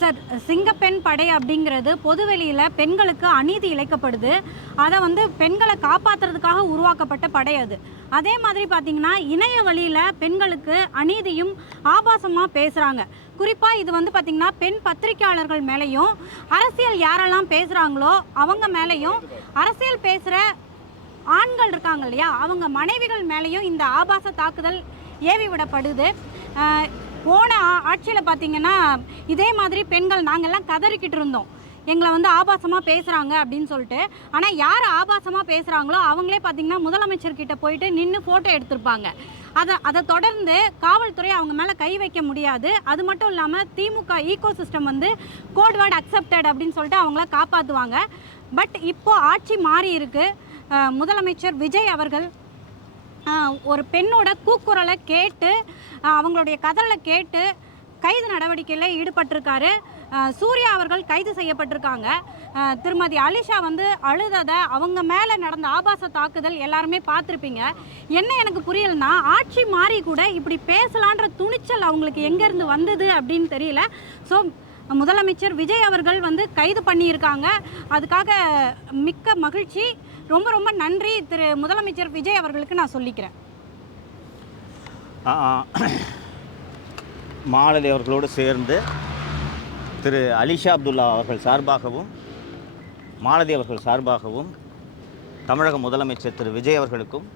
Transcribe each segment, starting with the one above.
Sir, சிங்கப்பெண் படை அப்படிங்கிறது பொதுவெளியில் பெண்களுக்கு அநீதி இழைக்கப்படுது. அதை பெண்களை காப்பாற்றுறதுக்காக உருவாக்கப்பட்ட படை அது. அதே மாதிரி பார்த்திங்கன்னா, இணைய வழியில் பெண்களுக்கு அநீதியும் ஆபாசமாக பேசுகிறாங்க. குறிப்பாக இது பார்த்திங்கன்னா, பெண் பத்திரிகையாளர்கள் மேலேயும், அரசியல் யாரெல்லாம் பேசுகிறாங்களோ அவங்க மேலேயும், அரசியல் பேசுகிற ஆண்கள் இருக்காங்க இல்லையா, அவங்க மனைவிகள் மேலேயும் இந்த ஆபாச தாக்குதல் ஏவி விடப்படுது. போன ஆட்சியில் பார்த்திங்கன்னா, இதே மாதிரி பெண்கள் நாங்கள்லாம் கதறிக்கிட்டு இருந்தோம், எங்களை ஆபாசமாக பேசுகிறாங்க அப்படின்னு சொல்லிட்டு. ஆனால் யார் ஆபாசமாக பேசுகிறாங்களோ அவங்களே பார்த்திங்கன்னா முதலமைச்சர்கிட்ட போயிட்டு நின்று ஃபோட்டோ எடுத்திருப்பாங்க. அதை தொடர்ந்து காவல்துறை அவங்க மேலே கை வைக்க முடியாது. அது மட்டும் இல்லாமல் DMK ecosystem code word accepted அப்படின்னு சொல்லிட்டு அவங்கள காப்பாற்றுவாங்க. பட் இப்போது ஆட்சி மாறி இருக்குது. முதலமைச்சர் விஜய் அவர்கள் ஒரு பெண்ணோட கூக்குரலை கேட்டு, அவங்களுடைய கதலை கேட்டு கைது நடவடிக்கையில் ஈடுபட்டிருக்காரு. சூர்யா அவர்கள் கைது செய்யப்பட்டிருக்காங்க. திருமதி அலிஷா அழுததை, அவங்க மேலே நடந்த ஆபாச தாக்குதல் எல்லாருமே பார்த்துருப்பீங்க. என்ன எனக்கு புரியலைன்னா, ஆட்சி மாறி கூட இப்படி பேசலான்ற துணிச்சல் அவங்களுக்கு எங்கேருந்து வந்தது அப்படின்னு தெரியல. ஸோ முதலமைச்சர் விஜய் அவர்கள் கைது பண்ணியிருக்காங்க. அதுக்காக மிக்க மகிழ்ச்சி. ரொம்ப ரொம்ப நன்றி திரு முதலமைச்சர் விஜய் அவர்களுக்கு நான் சொல்லிக்கிறேன். மாலதி அவர்களோடு சேர்ந்து திரு அலிஷா அப்துல்லா அவர்கள் சார்பாகவும், மாலதி அவர்கள் சார்பாகவும், தமிழக முதலமைச்சர் திரு விஜய் அவர்களுக்கும்,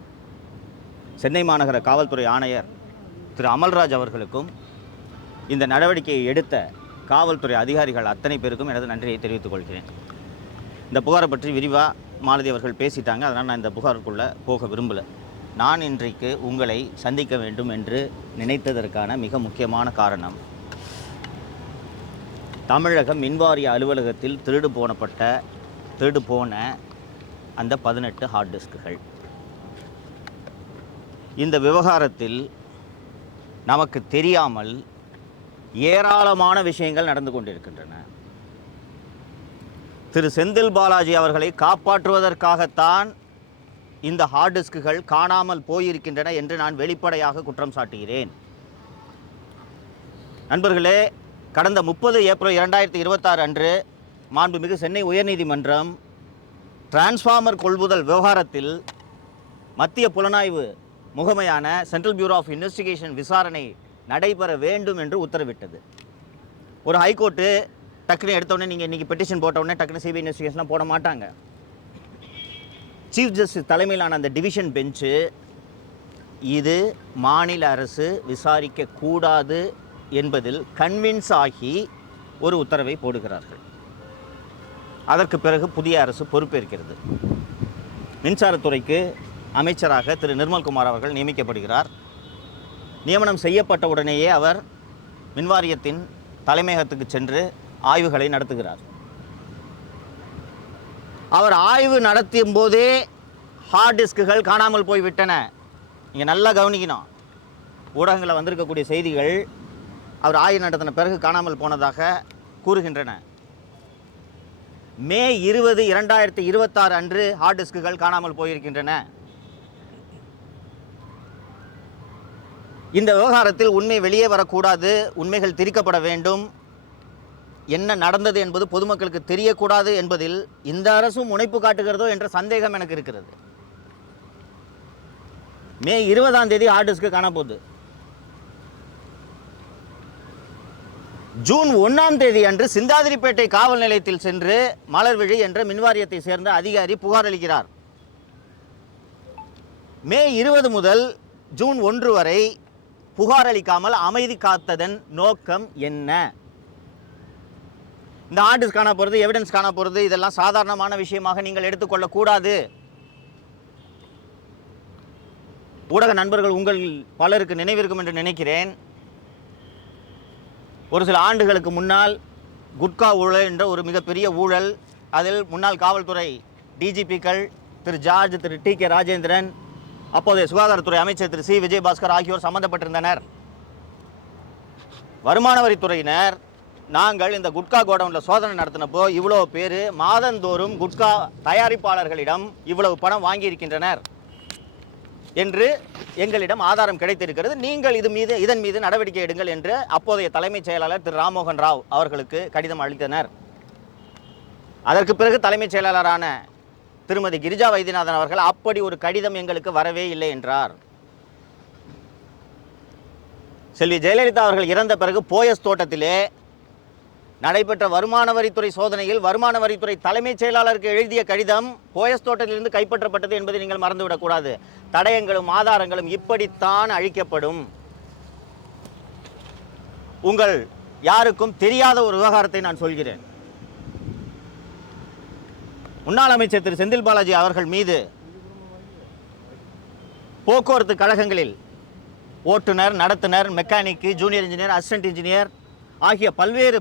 சென்னை மாநகர காவல்துறை ஆணையர் திரு அமல்ராஜ் அவர்களுக்கும், இந்த நடவடிக்கையை எடுத்த காவல்துறை அதிகாரிகள் அத்தனை பேருக்கும் எனது நன்றியை தெரிவித்துக் கொள்கிறேன். இந்த புகாரை பற்றி விரிவாக மாலதி அவர்கள் பேசிட்டாங்க. அதனால் நான் இந்த புகாருக்குள்ளே போக விரும்பலை. நான் இன்றைக்கு உங்களை சந்திக்க வேண்டும் என்று நினைத்ததற்கான மிக முக்கியமான காரணம், தமிழக மின்வாரிய அலுவலகத்தில் திருடு போன அந்த 18 ஹார்ட் டிஸ்க்குகள். இந்த விவகாரத்தில் நமக்கு தெரியாமல் ஏராளமான விஷயங்கள் நடந்து கொண்டிருக்கின்றன. திரு செந்தில் பாலாஜி அவர்களை காப்பாற்றுவதற்காகத்தான் இந்த ஹார்ட் டிஸ்க்குகள் காணாமல் போயிருக்கின்றன என்று நான் வெளிப்படையாக குற்றம் சாட்டுகிறேன். நண்பர்களே, கடந்த 30 ஏப்ரல் 2026 அன்று மாண்புமிகு சென்னை உயர்நீதிமன்றம் டிரான்ஸ்ஃபார்மர் கொள்முதல் விவகாரத்தில் மத்திய புலனாய்வு முகமையான சென்ட்ரல் பியூரோ ஆஃப் இன்வெஸ்டிகேஷன் விசாரணை நடைபெற வேண்டும் என்று உத்தரவிட்டது. ஒரு ஹைகோர்ட்டு டக்குன்னு எடுத்தோடனே, நீங்கள் இன்றைக்கி பெட்டிஷன் போட்டவுடனே டக்குன்னு சிபிஐ இன்வெஸ்டிகேஷன்லாம் போட மாட்டாங்க. சீஃப் ஜஸ்டிஸ் தலைமையிலான அந்த டிவிஷன் பெஞ்சு இது மாநில அரசு விசாரிக்கக்கூடாது என்பதில் கன்வின்ஸ் ஆகி ஒரு உத்தரவை போடுகிறார்கள். அதற்கு பிறகு புதிய அரசு பொறுப்பேற்கிறது. மின்சாரத்துறைக்கு அமைச்சராக திரு நிர்மல்குமார் அவர்கள் நியமிக்கப்படுகிறார். நியமனம் செய்யப்பட்ட உடனேயே அவர் மின்வாரியத்தின் தலைமையகத்துக்கு சென்று ஆய்வுகளை நடத்துகிறார். அவர் ஆய்வு நடத்தியும் போதே ஹார்ட் டிஸ்க்குகள் காணாமல் போய்விட்டன. நீங்கள் நல்லா கவனிக்கணும். ஊடகங்களில் வந்திருக்கக்கூடிய செய்திகள் அவர் ஆய்வு நடத்தின பிறகு காணாமல் போனதாக கூறுகின்றன. மே 20, 2026 அன்று ஹார்ட் டிஸ்க்குகள் காணாமல் போயிருக்கின்றன. இந்த விவகாரத்தில் உண்மை வெளியே வரக்கூடாது, உண்மைகள் திரிக்கப்பட வேண்டும், என்ன நடந்தது என்பது பொதுமக்களுக்கு தெரியக்கூடாது என்பதில் இந்த அரசும் முனைப்பு காட்டுகிறதோ என்ற சந்தேகம் எனக்கு இருக்கிறது. மே 20ஆம் தேதி ஹார்ட் டிஸ்க்கு காண போகுது. ஜூன் 1ஆம் தேதி அன்று சிந்தாதிரிப்பேட்டை காவல் நிலையத்தில் சென்று மலர்விழி என்ற மின்வாரியத்தை சேர்ந்த அதிகாரி புகார் அளிக்கிறார். மே 20 முதல் ஜூன் 1 வரை புகார் அளிக்காமல் அமைதி காத்ததன் நோக்கம் என்ன? இந்த ஹார்ட் டிஸ்க் காண போகிறது, எவிடன்ஸ் காண போகிறது, இதெல்லாம் சாதாரணமான விஷயமாக நீங்கள் எடுத்துக்கொள்ளக்கூடாது. ஊடக நண்பர்கள் உங்கள் பலருக்கு நினைவிருக்கும் என்று நினைக்கிறேன். ஒரு சில ஆண்டுகளுக்கு முன்னால் குட்கா ஊழல் என்ற ஒரு மிகப்பெரிய ஊழல், அதில் முன்னாள் காவல்துறை டிஜிபிக்கள் திரு ஜார்ஜ், திரு டி கே ராஜேந்திரன், அப்போதைய சுகாதாரத்துறை அமைச்சர் திரு சி விஜயபாஸ்கர் ஆகியோர் சம்பந்தப்பட்டிருந்தனர். வருமான வரித்துறையினர் நாங்கள் இந்த குட்கா கோடவுனில் சோதனை நடத்தினப்போ இவ்வளோ பேர் மாதந்தோறும் குட்கா தயாரிப்பாளர்களிடம் இவ்வளவு பணம் வாங்கியிருக்கின்றனர் என்று எங்களிடம் ஆதாரம் கிடைத்திருக்கிறது. நீங்கள் இதன் மீது நடவடிக்கை எடுங்கள் என்று அப்போதைய தலைமைச் செயலாளர் திரு ராம்மோகன் ராவ் அவர்களுக்கு கடிதம் அளித்தனர். அதற்கு பிறகு தலைமைச் செயலாளரான திருமதி கிரிஜா வைத்தியநாதன் அவர்கள் அப்படி ஒரு கடிதம் எங்களுக்கு வரவே இல்லை என்றார். செல்வி ஜெயலலிதா அவர்கள் இறந்த பிறகு போயஸ் தோட்டத்திலே நடைபெற்ற வருமான வரித்துறை சோதனையில் வருமான வரித்துறை தலைமைச் செயலாளருக்கு எழுதிய கடிதம் போயஸ் தோட்டத்திலிருந்து கைப்பற்றப்பட்டது என்பதை நீங்கள் மறந்துவிடக்கூடாது. தடயங்களும் ஆதாரங்களும் இப்படித்தான் அழிக்கப்படும். உங்கள் யாருக்கும் தெரியாத ஒரு விவகாரத்தை நான் சொல்கிறேன். முன்னாள் அமைச்சர் திரு செந்தில் பாலாஜி அவர்கள் மீது போக்குவரத்து கழகங்களில் ஓட்டுநர், நடத்துனர், mechanic, junior engineer, assistant engineer ஆகிய பல்வேறு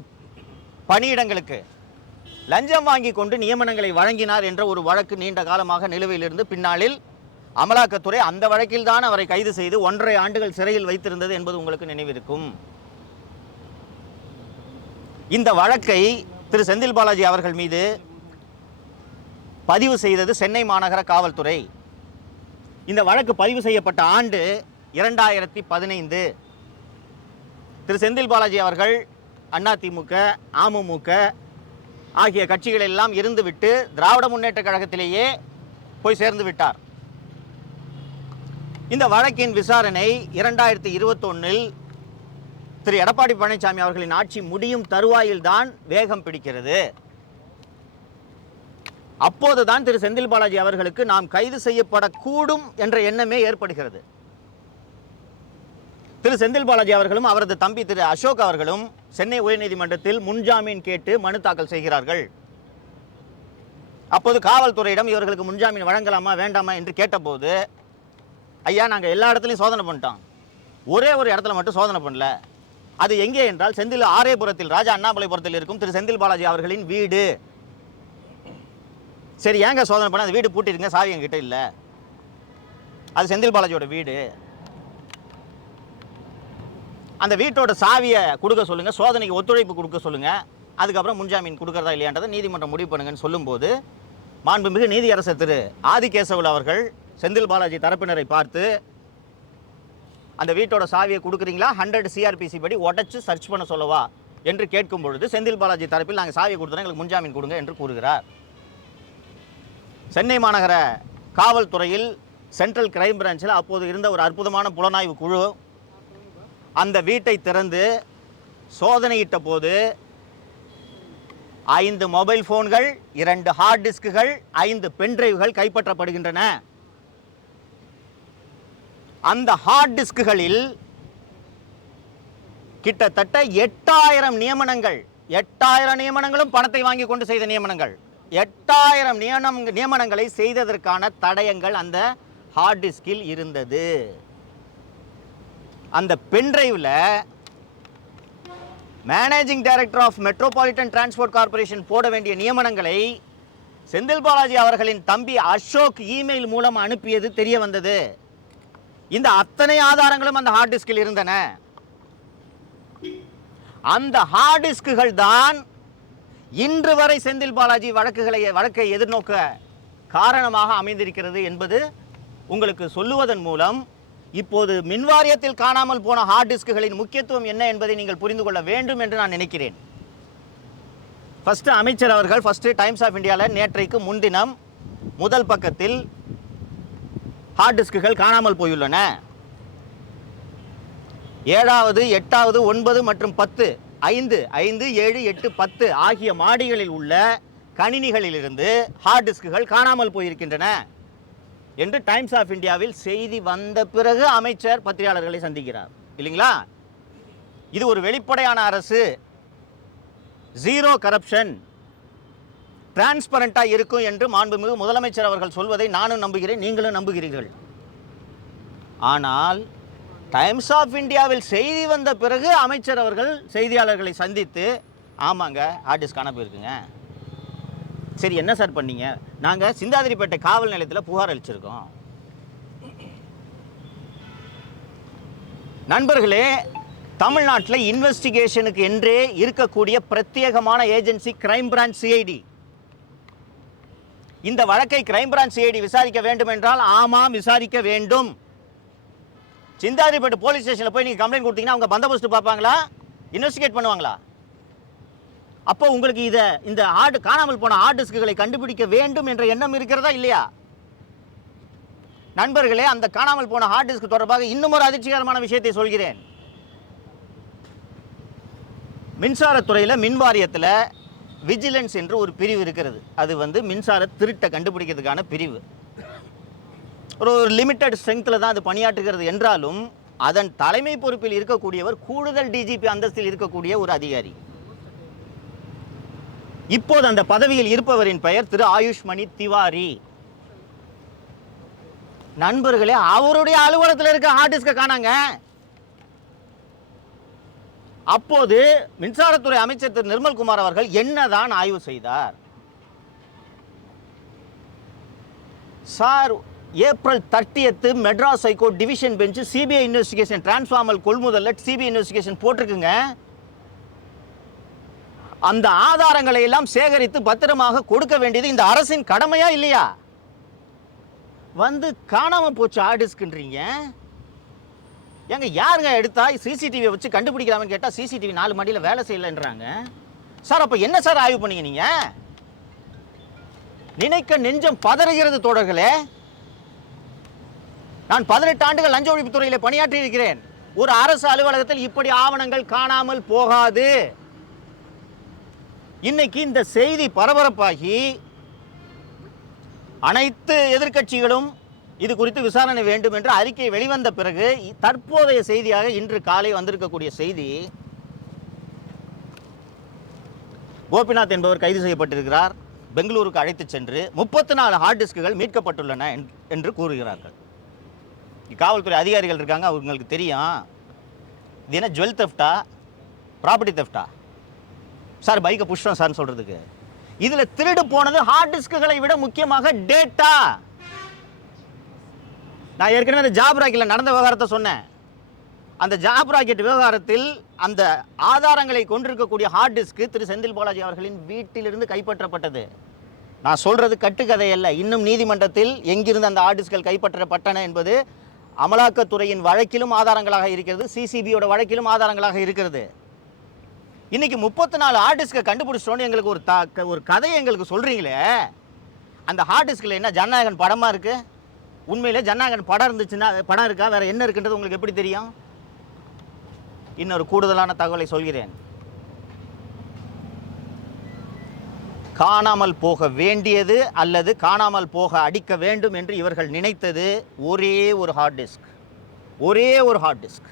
பணியிடங்களுக்கு லஞ்சம் வாங்கி கொண்டு நியமனங்களை வழங்கினார் என்ற ஒரு வழக்கு நீண்ட காலமாக நிலுவையிலிருந்து பின்னாளில் அமலாக்கத்துறை அந்த வழக்கில் தான் அவரை கைது செய்து 1.5 ஆண்டுகள் சிறையில் வைத்திருந்தது என்பது உங்களுக்கு நினைவிருக்கும். இந்த வழக்கை திரு செந்தில் பாலாஜி அவர்கள் மீது பதிவு செய்தது சென்னை மாநகர காவல்துறை. இந்த வழக்கு பதிவு செய்யப்பட்ட ஆண்டு 2015. திரு செந்தில் பாலாஜி அவர்கள் அதிமுக, அமமுக ஆகிய கட்சிகள் எல்லாம் இருந்துவிட்டு திராவிட முன்னேற்ற கழகத்திலேயே போய் சேர்ந்து விட்டார். இந்த வழக்கின் விசாரணை 2021 திரு எடப்பாடி பழனிசாமி அவர்களின் ஆட்சி முடியும் தருவாயில் தான் வேகம் பிடிக்கிறது. அப்போதுதான் திரு செந்தில் பாலாஜி அவர்களுக்கு நாம் கைது செய்யப்படக்கூடும் என்ற எண்ணமே ஏற்படுகிறது. திரு செந்தில் பாலாஜி அவர்களும் அவரது தம்பி திரு அசோக் அவர்களும் சென்னை உயர்நீதிமன்றத்தில் முன்ஜாமீன் கேட்டு மனு தாக்கல் செய்கிறார்கள். அப்போது காவல்துறையிடம் இவர்களுக்கு முன்ஜாமீன் வழங்கலாமா வேண்டாமா என்று கேட்டபோது, ஐயா நாங்கள் எல்லா இடத்துலையும் சோதனை பண்ணிட்டோம், ஒரே ஒரு இடத்துல மட்டும் சோதனை பண்ணல. அது எங்கே என்றால் செந்தில் ஆரேபுரத்தில், ராஜா அண்ணாமலைபுரத்தில் இருக்கும் திரு செந்தில் பாலாஜி அவர்களின் வீடு. சரி ஏங்க சோதனை பண்ண, அந்த வீடு பூட்டிருங்க, சாவி என்கிட்ட இல்லை, அது செந்தில் பாலாஜியோட வீடு, அந்த வீட்டோட சாவியை கொடுக்க சொல்லுங்கள், சோதனைக்கு ஒத்துழைப்பு கொடுக்க சொல்லுங்கள், அதுக்கப்புறம் முன்ஜாமீன் கொடுக்கறதா இல்லையான்றதை நீதிமன்றம் முடிவு பண்ணுங்கன்னு சொல்லும்போது மாண்புமிகு நீதியரசர் திரு ஆதிகேசவல் அவர்கள் செந்தில் பாலாஜி தரப்பினரை பார்த்து, அந்த வீட்டோட சாவியை கொடுக்குறீங்களா, 100 CRPC படி உடச்சு சர்ச் பண்ண சொல்லவா என்று கேட்கும் பொழுது செந்தில் பாலாஜி தரப்பில் நாங்கள் சாவியை கொடுத்துறோம், எங்களுக்கு முன்ஜாமீன் கொடுங்க என்று கூறுகிறார். சென்னை மாநகர காவல்துறையில் சென்ட்ரல் கிரைம் பிரான்ச்சில் அப்போது இருந்த ஒரு அற்புதமான புலனாய்வு குழு அந்த வீட்டை திறந்து சோதனையிட்ட போது 5 மொபைல் போன்கள், 2 ஹார்ட் டிஸ்குகள், 5 பென்டிரைவ்கள் கைப்பற்றப்படுகின்றன. அந்த ஹார்ட் டிஸ்குகளில் கிட்டத்தட்ட 8000 நியமனங்கள், 8000 நியமனங்களும் பணத்தை வாங்கி கொண்டு செய்த நியமனங்கள், 8000 நியமனங்களை செய்ததற்கான தடயங்கள் அந்த ஹார்ட் டிஸ்கில் இருந்தது. அந்த பென்டிரைவில் managing director of metropolitan transport corporation போட வேண்டிய நியமனங்களை செந்தில் பாலாஜி அவர்களின் தம்பி அசோக் இமெயில் மூலம் அனுப்பியது தெரிய வந்தது. இந்த அத்தனை ஆதாரங்களும் அந்த ஹார்ட் டிஸ்கில் இருந்தன. அந்த ஹார்ட் டிஸ்குகள் தான் இன்று வரை செந்தில் பாலாஜி வழக்கை எதிர்நோக்க காரணமாக அமைந்திருக்கிறது என்பது உங்களுக்கு சொல்லுவதன் மூலம் இப்போது மின்வாரியத்தில் காணாமல் போன ஹார்ட் டிஸ்குகளின் முக்கியத்துவம் என்ன என்பதை நீங்கள் புரிந்து கொள்ள வேண்டும் என்று நான் நினைக்கிறேன். ஃபர்ஸ்ட் அமைச்சர் அவர்கள் டைம்ஸ் ஆஃப் இந்தியாவில் நேற்றைக்கு முன்தினம் முதல் பக்கத்தில் ஹார்ட் டிஸ்குகள் காணாமல் போயுள்ளன, 7வது 8வது 9 மற்றும் 10 5 7 8 10 ஆகிய மாடிகளில் உள்ள கணினிகளிலிருந்து ஹார்ட் டிஸ்குகள் காணாமல் போயிருக்கின்றன என்று டைம்ஸ் ஆஃப் இந்தியாவில் செய்தி வந்த பிறகு அமைச்சர் பத்திரிகையாளர்களை சந்திக்கிறார் இல்லைங்களா? இது ஒரு வெளிப்படையான அரசு, ஜீரோ கரப்ஷன், டிரான்ஸ்பரண்டாக இருக்கும் என்று மாண்புமிகு முதலமைச்சர் அவர்கள் சொல்வதை நானும் நம்புகிறேன், நீங்களும் நம்புகிறீர்கள். ஆனால் டைம்ஸ் ஆஃப் இந்தியாவில் செய்தி வந்த பிறகு அமைச்சர் அவர்கள் செய்தியாளர்களை சந்தித்து, ஆமாங்க ஹார்ட் டிஸ்க் காண போயிருக்குங்க, சரி என்ன சார் பண்ணீங்க, நாங்கள் சிந்தாதிரிப்பேட்டை காவல் நிலையத்தில் புகார் அளிச்சிருக்கோம். நண்பர்களே, தமிழ்நாட்டில் இன்வெஸ்டிகேஷனுக்கு என்றே இருக்கக்கூடிய பிரத்யேகமான ஏஜென்சி கிரைம் பிரான்ச் சிஐடி. இந்த வழக்கை கிரைம் பிரான்ச் சிஐடி விசாரிக்க வேண்டும் என்றால் ஆமாம் விசாரிக்க வேண்டும். சிந்தாதிரிப்பேட்டை போலீஸ் ஸ்டேஷனில் போய் நீங்கள் கம்ப்ளைண்ட் கொடுத்தீங்கன்னா அவங்க பந்தோபஸ்து பார்ப்பாங்களா, இன்வெஸ்டிகேட் பண்ணுவாங்களா? அப்போ உங்களுக்கு இந்த காணாமல் போன ஹார்ட் டிஸ்க்குகளை கண்டுபிடிக்க வேண்டும் என்ற எண்ணம் இருக்கிறதா இல்லையா? நண்பர்களே, அந்த காணாமல் போன ஹார்ட் டிஸ்க் தொடர்பாக இன்னும் ஒரு அதிர்ச்சிகரமான விஷயத்தை சொல்கிறேன். மின்சாரத்துறையில் மின் வாரியத்தில் விஜிலன்ஸ் என்று ஒரு பிரிவு இருக்கிறது. அது மின்சார திருட்டை கண்டுபிடிக்கிறதுக்கான பிரிவு. ஒரு லிமிட்டட் ஸ்ட்ரெங்த்தில் தான் அது பணியாற்றுகிறது என்றாலும் அதன் தலைமை பொறுப்பில் இருக்கக்கூடியவர் கூடுதல் டிஜிபி அந்தஸ்தில் இருக்கக்கூடிய ஒரு அதிகாரி. இப்போது அந்த பதவியில் இருப்பவரின் பெயர் திரு ஆயுஷ்மணி திவாரி. நண்பர்களே, அவருடைய அலுவலகத்தில் இருக்க ஹார்ட் டிஸ்கை காணாங்க. அப்போது மின்சாரத்துறை அமைச்சர் திரு நிர்மல்குமார் அவர்கள் என்னதான் ஆய்வு செய்தார்? Sir, April 30 Madras high court division bench CBI investigation transformer கொள்முதல்ல சிபிஐ இன்வெஸ்டிகேஷன் போட்டிருக்குங்க. அந்த ஆதாரங்களை எல்லாம் சேகரித்து பத்திரமாக கொடுக்க வேண்டியது இந்த அரசின் கடமையா இல்லையா? காணாம போச்சு ஹார்ட் டிஸ்க்ன்றீங்க. எங்க யாருங்க எடுத்தா சிசிடிவியை வச்சு கண்டுபிடிக்கலாம்னு கேட்டா சிசிடிவி 4 மணியில் வேலை செய்யலன்றாங்க. சார், அப்ப என்ன சார் ஆய்வு பண்ணீங்க நீங்க? நினைக்க நெஞ்சம் பதறுகிறது தோழர்களே. நான் 18 ஆண்டுகள் லஞ்ச ஒழிப்பு துறையில் பணியாற்றி இருக்கிறேன். ஒரு அரசு அலுவலகத்தில் இப்படி ஆவணங்கள் காணாமல் போகாது. இன்னைக்கு இந்த செய்தி பரபரப்பாகி அனைத்து எதிர்க்கட்சிகளும் இது குறித்து விசாரணை வேண்டும் என்று அறிக்கை வெளிவந்த பிறகு தற்போதைய செய்தியாக இன்று காலை வந்திருக்கக்கூடிய செய்தி, கோபிநாத் என்பவர் கைது செய்யப்பட்டிருக்கிறார். பெங்களூருக்கு அழைத்து சென்று 34 ஹார்ட் டிஸ்க்குகள் மீட்கப்பட்டுள்ளன என்று கூறுகிறார்கள். காவல்துறை அதிகாரிகள் இருக்காங்க, அவங்களுக்கு தெரியும் இது என்ன ஜுவல் தெஃப்டா, ப்ராப்பர்ட்டி தெஃப்டா. சார், பைக்கை புஷ்டம் சார்னு சொல்றதுக்கு இதுல திருடு போனது ஹார்ட் டிஸ்க்குகளை விட முக்கியமாக டேட்டா. நான் ஏற்கனவே அந்த ஜாப் ராக்கெட்டில் நடந்த விவகாரத்தை சொன்னேன். அந்த ஜாப் ராக்கெட் விவகாரத்தில் அந்த ஆதாரங்களை கொண்டிருக்கக்கூடிய ஹார்ட் டிஸ்க் திரு செந்தில் பாலாஜி அவர்களின் வீட்டிலிருந்து கைப்பற்றப்பட்டது. நான் சொல்றது கட்டுக்கதை அல்ல. இன்னும் நீதிமன்றத்தில் எங்கிருந்து அந்த ஹார்ட் டிஸ்கள் கைப்பற்றப்பட்டன என்பது அமலாக்கத்துறையின் வழக்கிலும் ஆதாரங்களாக இருக்கிறது, சிசிபியோட வழக்கிலும் ஆதாரங்களாக இருக்கிறது. இன்னைக்கு 34 ஹார்ட் டிஸ்கை கண்டுபிடிச்சோன்னு எங்களுக்கு ஒரு கதையை எங்களுக்கு சொல்றீங்களே. அந்த ஹார்ட் டிஸ்கில் என்ன ஜனநாயகன் படமா இருக்கு? உண்மையிலே ஜனநாயகன் படம் இருந்துச்சுன்னா படம் இருக்கா? வேற என்ன இருக்குன்றது உங்களுக்கு எப்படி தெரியும்? இன்னொரு கூடுதலான தகவலை சொல்கிறேன். காணாமல் போக வேண்டியது அல்லது காணாமல் போக அடிக்க வேண்டும் என்று இவர்கள் நினைத்தது ஒரே ஒரு ஹார்ட் டிஸ்க். ஒரே ஒரு ஹார்ட் டிஸ்க்.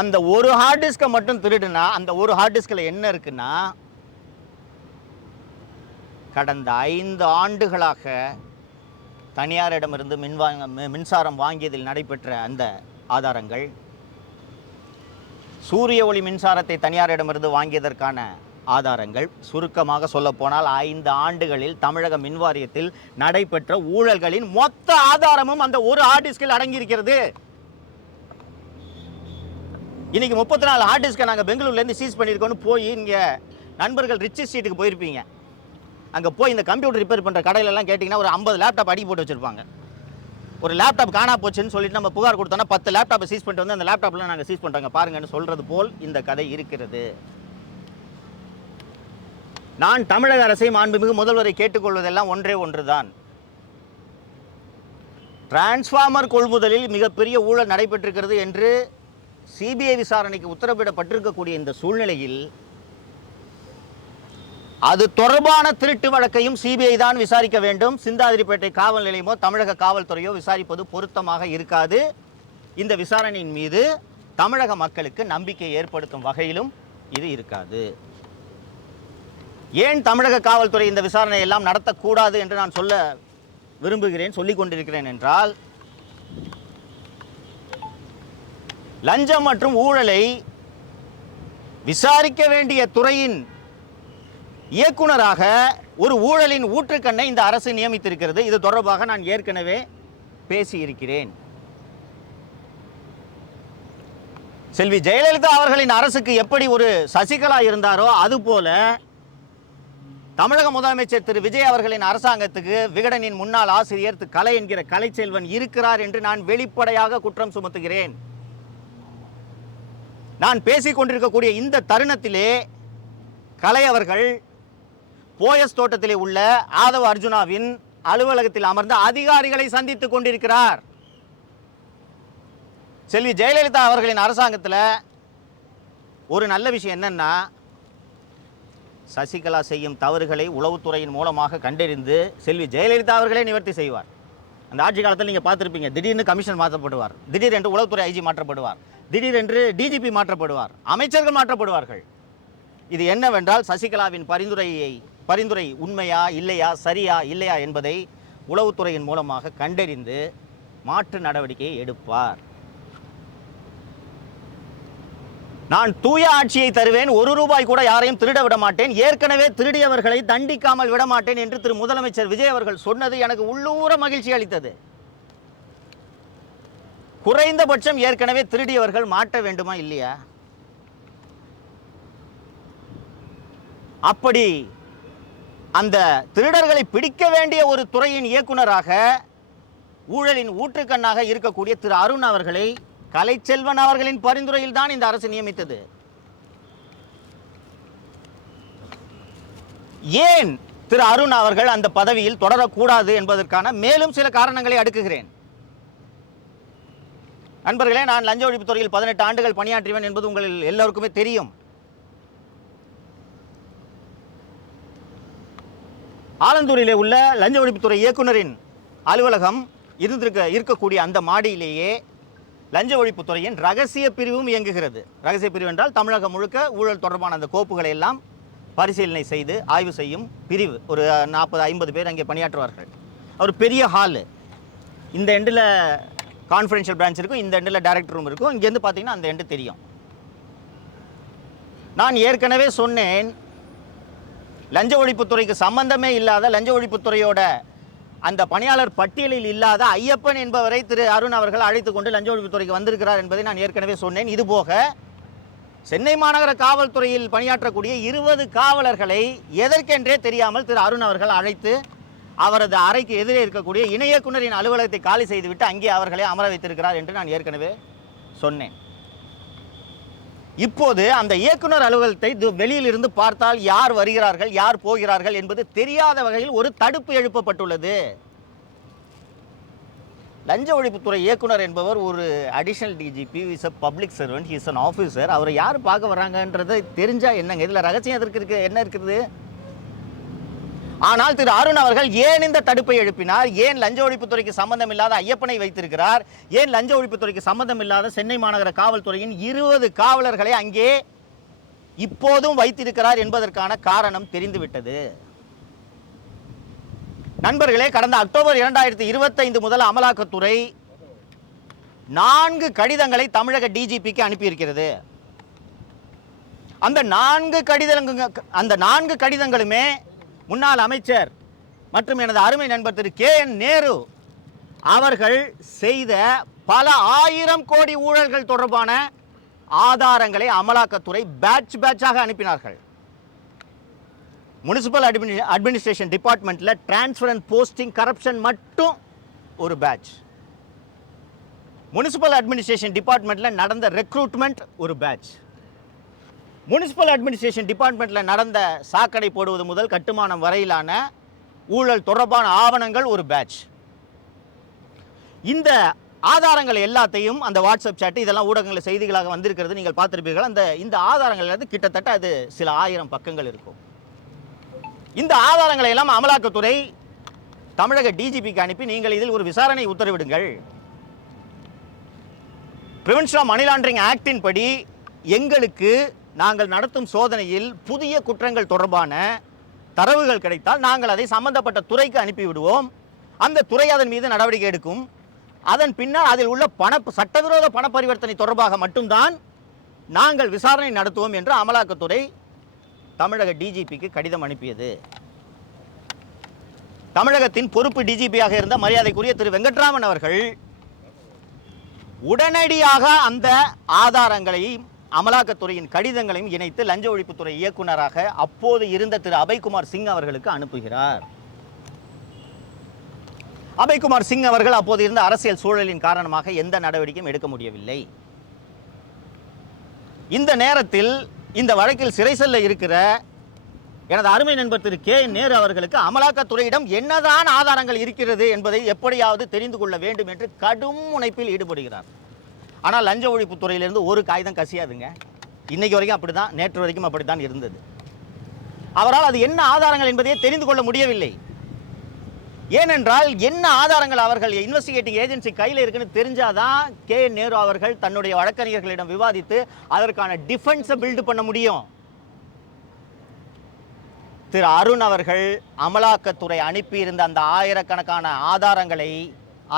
அந்த ஒரு ஹார்ட் டிஸ்கை மட்டும் திருடுனா அந்த ஒரு ஹார்ட் டிஸ்கில் என்ன இருக்குன்னா, கடந்த 5 ஆண்டுகளாக தனியாரிடமிருந்து மின்சாரம் வாங்கியதில் நடைபெற்ற அந்த ஆதாரங்கள், சூரிய ஒளி மின்சாரத்தை தனியாரிடமிருந்து வாங்கியதற்கான ஆதாரங்கள், சுருக்கமாக சொல்லப்போனால் 5 ஆண்டுகளில் தமிழக மின்வாரியத்தில் நடைபெற்ற ஊழல்களின் மொத்த ஆதாரமும் அந்த ஒரு ஹார்ட் டிஸ்கில் அடங்கியிருக்கிறது. இன்னைக்கு 34 ஹார்ட் டிஸ்கை நாங்கள் பெங்களூர்லேருந்து சீஸ் பண்ணியிருக்கோன்னு போய் இங்கே நண்பர்கள் ரிச்சி ஸ்ட்ரீட்டுக்கு போயிருப்பீங்க. அங்கே போய் இந்த கம்ப்யூட்டர் ரிப்பேர் பண்ணுற கடையிலலாம் கேட்டிங்கன்னா ஒரு 50 லேப்டாப் அடி போட்டு வச்சுருப்பாங்க. ஒரு லேப்டாப் காணா போச்சுன்னு சொல்லிட்டு நம்ம புகார் கொடுத்தோன்னா 10 லேப்டாப்பை சீஸ் பண்ணிட்டு வந்து அந்த லேப்டாப்லாம் நாங்கள் சீஸ் பண்ணுறாங்க பாருங்கன்னு சொல்கிறது போல் இந்த கதை இருக்கிறது. நான் தமிழக அரசை மாண்புமிகு முதல்வரை கேட்டுக்கொள்வதெல்லாம் ஒன்றே ஒன்றுதான். டிரான்ஸ்ஃபார்மர் கொள்முதலில் மிகப்பெரிய ஊழல் நடைபெற்றிருக்கிறது என்று சிபிஐ விசாரணைக்கு உத்தரவிடப்பட்டிருக்கக்கூடிய இந்த சூழ்நிலையில் அது தொடர்பான திருட்டு வழக்கையும் சிபிஐ தான் விசாரிக்க வேண்டும். சிந்தாதிரிப்பேட்டை காவல் நிலையமோ தமிழக காவல்துறையோ விசாரிப்பது பொருத்தமாக இருக்காது. இந்த விசாரணையின் மீது தமிழக மக்களுக்கு நம்பிக்கை ஏற்படுத்தும் வகையிலும் இது இருக்காது. ஏன் தமிழக காவல்துறை இந்த விசாரணை எல்லாம் நடத்தக்கூடாது என்று நான் சொல்லிக் கொண்டிருக்கிறேன் என்றால், லஞ்சம் மற்றும் ஊழலை விசாரிக்க வேண்டிய துறையின் இயக்குனராக ஒரு ஊழலின் ஊற்றுக்கண்ணை இந்த அரசு நியமித்திருக்கிறது. இது தொடர்பாக நான் ஏற்கனவே பேசியிருக்கிறேன். செல்வி ஜெயலலிதா அவர்களின் அரசுக்கு எப்படி ஒரு சசிகலா இருந்தாரோ அதுபோல தமிழக முதலமைச்சர் திரு விஜய் அவர்களின் அரசாங்கத்துக்கு விகடனின் முன்னாள் ஆசிரியர் திரு கலை என்கிற கலைச்செல்வன் இருக்கிறார் என்று நான் வெளிப்படையாக குற்றம் சுமத்துகிறேன். நான் பேசிக் கொண்டிருக்கக்கூடிய இந்த தருணத்திலே கலை அவர்கள் போயஸ் தோட்டத்திலே உள்ள ஆதவ அர்ஜுனாவின் அலுவலகத்தில் அமர்ந்த அதிகாரிகளை சந்தித்துக் கொண்டிருக்கிறார். செல்வி ஜெயலலிதா அவர்களின் அரசாங்கத்தில் ஒரு நல்ல விஷயம் என்னன்னா, சசிகலா செய்யும் தவறுகளை உளவுத்துறையின் மூலமாக கண்டறிந்து செல்வி ஜெயலலிதா அவர்களே நிவர்த்தி செய்வார். அந்த ஆட்சி காலத்தில் நீங்கள் பார்த்துருப்பீங்க, திடீர்னு கமிஷன் மாற்றப்படுவார், திடீரென்று உளவுத்துறை ஐஜி மாற்றப்படுவார், திடீரென்று டிஜிபி மாற்றப்படுவார், அமைச்சர்கள் மாற்றப்படுவார்கள். இது என்னவென்றால் சசிகலாவின் பரிந்துரை உண்மையா இல்லையா, சரியா இல்லையா என்பதை உளவுத்துறையின் மூலமாக கண்டறிந்து மாற்று நடவடிக்கையை எடுப்பார். நான் தூய ஆட்சியை தருவேன், ₹1 கூட யாரையும் திருட விட மாட்டேன், ஏற்கனவே திருடியவர்களை தண்டிக்காமல் விட மாட்டேன் என்று திரு முதலமைச்சர் விஜய் அவர்கள் சொன்னது எனக்கு உள்ளூர மகிழ்ச்சி அளித்தது. குறைந்தபட்சம் ஏற்கனவே திருடியவர்கள் மாட்ட வேண்டுமா இல்லையா? அப்படி அந்த திருடர்களை பிடிக்க வேண்டிய ஒரு துறையின் இயக்குனராக ஊழலின் ஊற்றுக்கண்ணாக இருக்கக்கூடிய திரு அருண் அவர்களை கலைச்செல்வன் அவர்களின் பரிந்துரையில் தான் இந்த அரசு நியமித்தது. ஏன் திரு அருண் அவர்கள் அந்த பதவியில் தொடரக்கூடாது என்பதற்கான மேலும் சில காரணங்களை அடுக்குகிறேன். நண்பர்களே, நான் லஞ்ச ஒழிப்பு துறையில் 18 ஆண்டுகள் பணியாற்றியவன் என்பது உங்களில் எல்லோருக்குமே தெரியும். ஆலந்தூரிலே உள்ள லஞ்ச ஒழிப்புத்துறை இயக்குனரின் அலுவலகம் இருக்கக்கூடிய அந்த மாடியிலேயே லஞ்ச ஒழிப்புத்துறையின் ரகசிய பிரிவும் இயங்குகிறது. ரகசிய பிரிவு என்றால் தமிழகம் முழுக்க ஊழல் தொடர்பான அந்த கோப்புகளை எல்லாம் பரிசீலனை செய்து ஆய்வு செய்யும் பிரிவு. ஒரு 40-50 பேர் அங்கே பணியாற்றுவார்கள். ஒரு பெரிய ஹாலு. இந்த எண்டில் கான்ஃபரன்ஷியல் பிரான்ச் இருக்கும், இந்த எண்டில் டைரக்டர் ரூம் இருக்கும். இங்கேருந்து பார்த்தீங்கன்னா அந்த எண்டு தெரியும். நான் ஏற்கனவே சொன்னேன், லஞ்ச ஒழிப்புத்துறைக்கு சம்பந்தமே இல்லாத, லஞ்ச ஒழிப்புத்துறையோட அந்த பணியாளர் பட்டியலில் இல்லாத ஐயப்பன் என்பவரை திரு அருண் அவர்கள் அழைத்து கொண்டு லஞ்ச ஒழிப்புத்துறைக்கு வந்திருக்கிறார் என்பதை நான் ஏற்கனவே சொன்னேன். இதுபோக சென்னை மாநகர காவல்துறையில் பணியாற்றக்கூடிய 20 காவலர்களை எதற்கென்றே தெரியாமல் திரு அருண் அவர்கள் அழைத்து அவரது அறைக்கு எதிரே இருக்கக்கூடிய இணை இயக்குனரின் அலுவலகத்தை காலி செய்துவிட்டு அங்கே அவர்களை அமர வைத்திருக்கிறார் என்று நான் ஏற்கனவே சொன்னேன். இப்போது அந்த இயக்குனர் அலுவலகத்தை வெளியில் இருந்து பார்த்தால் யார் வருகிறார்கள், யார் போகிறார்கள் என்பது தெரியாத வகையில் ஒரு தடுப்பு எழுப்பப்பட்டுள்ளது. லஞ்ச ஒழிப்புத்துறை இயக்குனர் என்பவர் ஒரு additional DGP, is a public servant, is an officer. அவரை யார் பார்க்க வர்றாங்கன்றதை தெரிஞ்சா என்னங்க, இதில் ரகசியம் எதற்கு என்ன இருக்குது? ஆனால் திரு அருண் அவர்கள் ஏன் இந்த தடுப்பை எழுப்பினார்? ஏன் லஞ்ச ஒழிப்புத்துறைக்கு சம்பந்தம் இல்லாத ஐயப்பனை வைத்திருக்கிறார்? ஏன் லஞ்ச ஒழிப்புத்துறைக்கு சம்பந்தம் இல்லாத சென்னை மாநகர காவல்துறையின் 20 காவலர்களை அங்கே இப்போதும் வைத்திருக்கிறார் என்பதற்கான காரணம் தெரிந்துவிட்டது. நண்பர்களே, கடந்த அக்டோபர் 2025 முதல் அமலாக்கத்துறை 4 கடிதங்களை தமிழக டிஜிபிக்கு அனுப்பியிருக்கிறது. அந்த 4 கடிதங்களுமே முன்னாள் அமைச்சர் மற்றும் எனது அருமை நண்பர் திரு KN நேரு அவர்கள் செய்த பல 1000 கோடி ஊழல்கள் தொடர்பான ஆதாரங்களை அமலாக்கத்துறை பேட்சாக அனுப்பினார்கள். முனிசிபல் அட்மினிஸ்ட்ரேஷன் டிபார்ட்மெண்ட்டில் டிரான்ஸ்ஃபர் அண்ட் போஸ்டிங் கரப்ஷன் மட்டும் ஒரு பேட்ச், முனிசிபல் அட்மினிஸ்ட்ரேஷன் டிபார்ட்மெண்ட்டில் நடந்த ரெக்ரூட்மெண்ட் ஒரு பேட்ச், முனிசிபல் அட்மினிஸ்ட்ரேஷன் டிபார்ட்மெண்ட்டில் நடந்த சாக்கடை போடுவது முதல் கட்டுமானம் வரையிலான ஊழல் தொடர்பான ஆவணங்கள் ஒரு பேட்ச். இந்த ஆதாரங்கள் எல்லாத்தையும் அந்த வாட்ஸ்அப் சாட் இதெல்லாம் ஊடகங்கள் செய்திகளாக வந்திருக்கிறது, நீங்கள் பார்த்திருப்பீர்கள். இந்த ஆதாரங்கள் கிட்டத்தட்ட அது சில 1000 பக்கங்கள் இருக்கும். இந்த ஆதாரங்களை எல்லாம் அமலாக்கத்துறை தமிழக டிஜிபிக்கு அனுப்பி நீங்கள் இதில் ஒரு விசாரணை உத்தரவிடுங்கள், பிரிவென்ஷன் ஆஃப் மணி லாண்டரிங் ஆக்டின் படி எங்களுக்கு நாங்கள் நடத்தும் சோதனையில் புதிய குற்றங்கள் தொடர்பான தரவுகள் கிடைத்தால் நாங்கள் அதை சம்பந்தப்பட்ட துறைக்கு அனுப்பிவிடுவோம், அந்த துறை அதன் மீது நடவடிக்கை எடுக்கும், அதன் பின்னால் அதில் உள்ள சட்டவிரோத பண பரிவர்த்தனை தொடர்பாக மட்டும்தான் நாங்கள் விசாரணை நடத்துவோம் என்று அமலாக்கத்துறை தமிழக டிஜிபிக்கு கடிதம் அனுப்பியது. தமிழகத்தின் பொறுப்பு டிஜிபியாக இருந்த மரியாதைக்குரிய திரு வெங்கட்ராமன் அவர்கள் உடனடியாக அந்த ஆதாரங்களை அமலாக்கத்துறையின் கடிதங்களையும் இணைத்து லஞ்ச ஒழிப்புத்துறை இயக்குநராக அப்போது இருந்த திரு அபய்குமார் சிங் அவர்களுக்கு அனுப்புகிறார். அபய்குமார் சிங் அவர்கள் அப்போது இருந்த அரசியல் சூழலின் காரணமாக எந்த நடவடிக்கையும் எடுக்க முடியவில்லை. இந்த நேரத்தில் இந்த வழக்கில் சிறை செல்ல இருக்கிற எனது அருமை நண்பர் திரு கே நேரு அவர்களுக்கு அமலாக்கத்துறையிடம் என்னதான் ஆதாரங்கள் இருக்கிறது என்பதை எப்படியாவது தெரிந்து கொள்ள வேண்டும் என்று கடும் முனைப்பில் ஈடுபடுகிறார். ஆனால் லஞ்ச ஒழிப்புத்துறையிலிருந்து ஒரு காகிதம் கசியாதுங்க. இன்னைக்கு வரைக்கும் அப்படிதான், நேற்று வரைக்கும் அப்படித்தான் இருந்தது. அவரால் அது என்ன ஆதாரங்கள் என்பதையே தெரிந்து கொள்ள முடியவில்லை. ஏனென்றால் என்ன ஆதாரங்கள் அவர்கள் இன்வெஸ்டிகேட்டிங் ஏஜென்சி கையில் இருக்குன்னு தெரிஞ்சாதான் கே நேரு அவர்கள் தன்னுடைய வழக்கறிஞர்களிடம் விவாதித்து அதற்கான டிஃபென்ஸை பில்டு பண்ண முடியும். திரு அருண் அவர்கள் அமலாக்கத்துறை அனுப்பியிருந்த அந்த